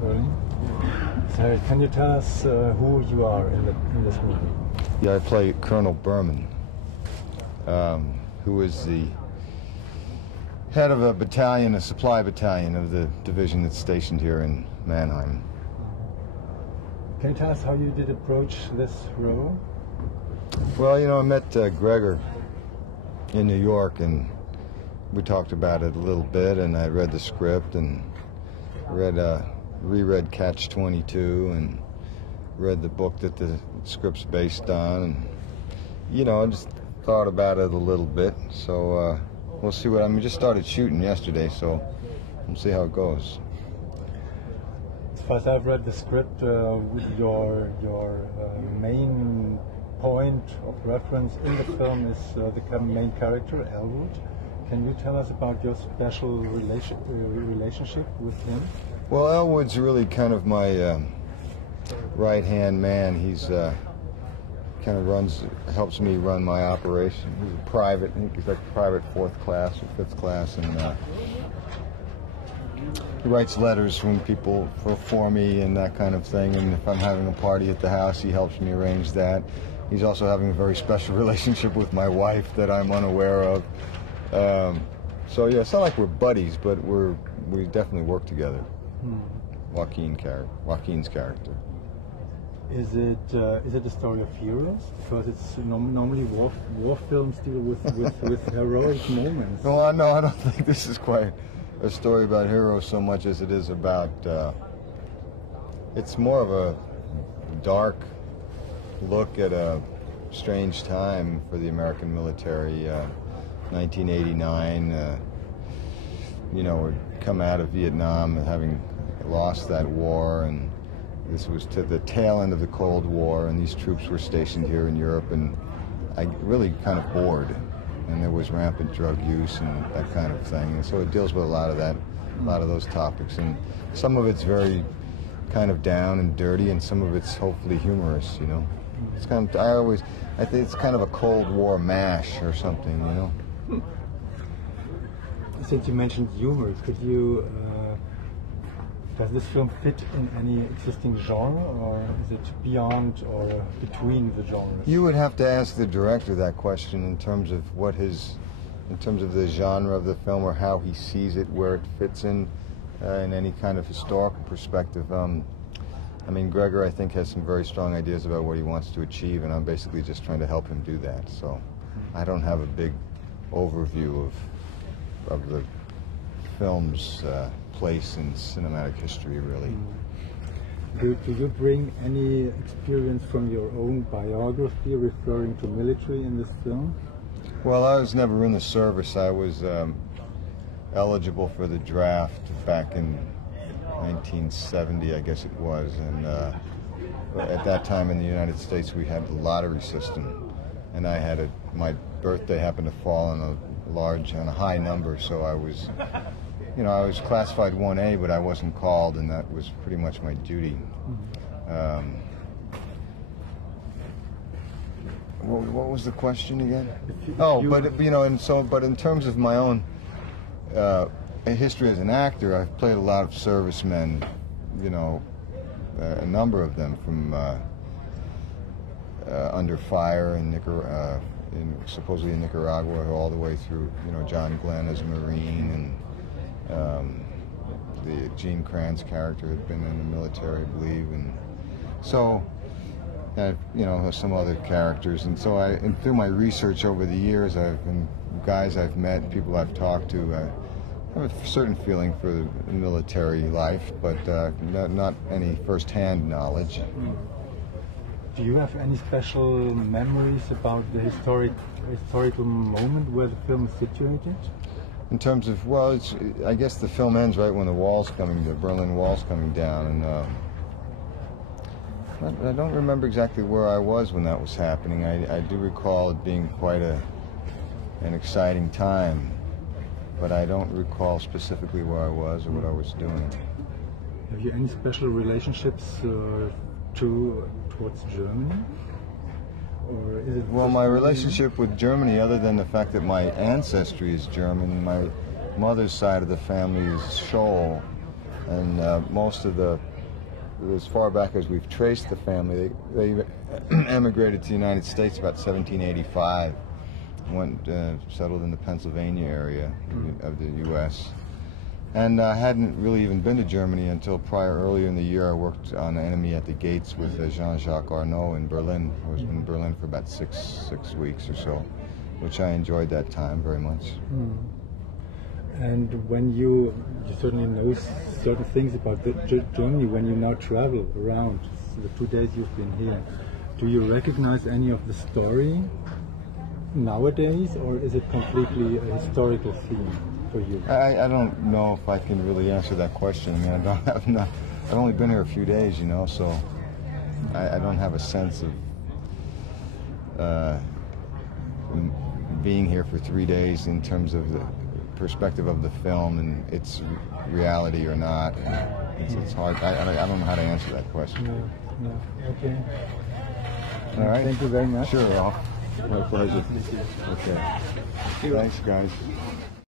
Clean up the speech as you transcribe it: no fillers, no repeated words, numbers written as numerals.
Berlin. So can you tell us who you are in this movie? Yeah, I play Colonel Berman, who is the head of a battalion, a supply battalion of the division that's stationed here in Mannheim. Can you tell us how you did approach this role? Well, you know, I met Gregor in New York, and we talked about it a little bit, and I read the script and reread Catch-22 and read the book that the script's based on, and you know, I just thought about it a little bit. So we'll see what we just started shooting yesterday, so we'll see how it goes. As far as I've read the script, your main point of reference in the film is the main character, Elwood. Can you tell us about your special relationship with him? Well, Elwood's really kind of my right-hand man. He's kind of helps me run my operation. He's a private. I think he's like private 4th class or 5th class, and he writes letters from people for me and that kind of thing. And if I'm having a party at the house, he helps me arrange that. He's also having a very special relationship with my wife that I'm unaware of. So yeah, it's not like we're buddies, but we definitely work together. Joaquin's character. Is it a story of heroes? Because it's normally war films deal with heroic moments. Well, no, I don't think this is quite a story about heroes so much as it is about. It's more of a dark look at a strange time for the American military. 1989. You know, we'd come out of Vietnam having lost that war, and this was to the tail end of the Cold War, and these troops were stationed here in Europe, and I really kind of bored, and there was rampant drug use and that kind of thing, and so it deals with a lot of that, a lot of those topics, and some of it's very kind of down and dirty, and some of it's hopefully humorous, you know. It's kind of, I think it's kind of a Cold War mash or something, you know. Since you mentioned humor, could you, does this film fit in any existing genre, or is it beyond or between the genres? You would have to ask the director that question in terms of in terms of the genre of the film, or how he sees it, where it fits in any kind of historical perspective. I mean, Gregor, I think, has some very strong ideas about what he wants to achieve, and I'm basically just trying to help him do that. So I don't have a big overview of the film's place in cinematic history, really. Do you bring any experience from your own biography referring to military in this film? Well, I was never in the service. I was eligible for the draft back in 1970, I guess it was, and at that time in the United States we had the lottery system, and I had my birthday happened to fall on a high number, so I was, you know, I was classified 1A, but I wasn't called, and that was pretty much my duty. What was the question again? Oh, but you know, but in terms of my own history as an actor, I've played a lot of servicemen, you know, a number of them from under fire in supposedly in Nicaragua, all the way through, you know, John Glenn as a Marine, and the Gene Kranz character had been in the military, I believe, and so, you know, some other characters, and so and through my research over the years, guys I've met, people I've talked to, I have a certain feeling for the military life, but not any first-hand knowledge. Do you have any special memories about the historical moment where the film is situated? In terms of, well, I guess the film ends right when the Berlin Wall's coming down, and I don't remember exactly where I was when that was happening. I do recall it being quite an exciting time, but I don't recall specifically where I was or what I was doing. Have you any special relationships towards Germany? Or is it well, my relationship with Germany, other than the fact that my ancestry is German, my mother's side of the family is Scholl, and And most of the, as far back as we've traced the family, they emigrated to the United States about 1785, went settled in the Pennsylvania area of the U.S. And I hadn't really even been to Germany until earlier in the year. I worked on Enemy at the Gates with Jean-Jacques Arnaud in Berlin. I was in Berlin for about six weeks or so, which I enjoyed that time very much. And when you certainly know certain things about Germany, when you now travel around the 2 days you've been here, do you recognize any of the story nowadays, or is it completely a historical theme for you? I don't know if I can really answer that question. I mean, I've only been here a few days, you know, so I don't have a sense of being here for 3 days in terms of the perspective of the film and its reality or not. It's hard. I don't know how to answer that question. No. Okay. All right. Thank you very much. Sure, Ralph. My pleasure. Okay. Thanks, guys.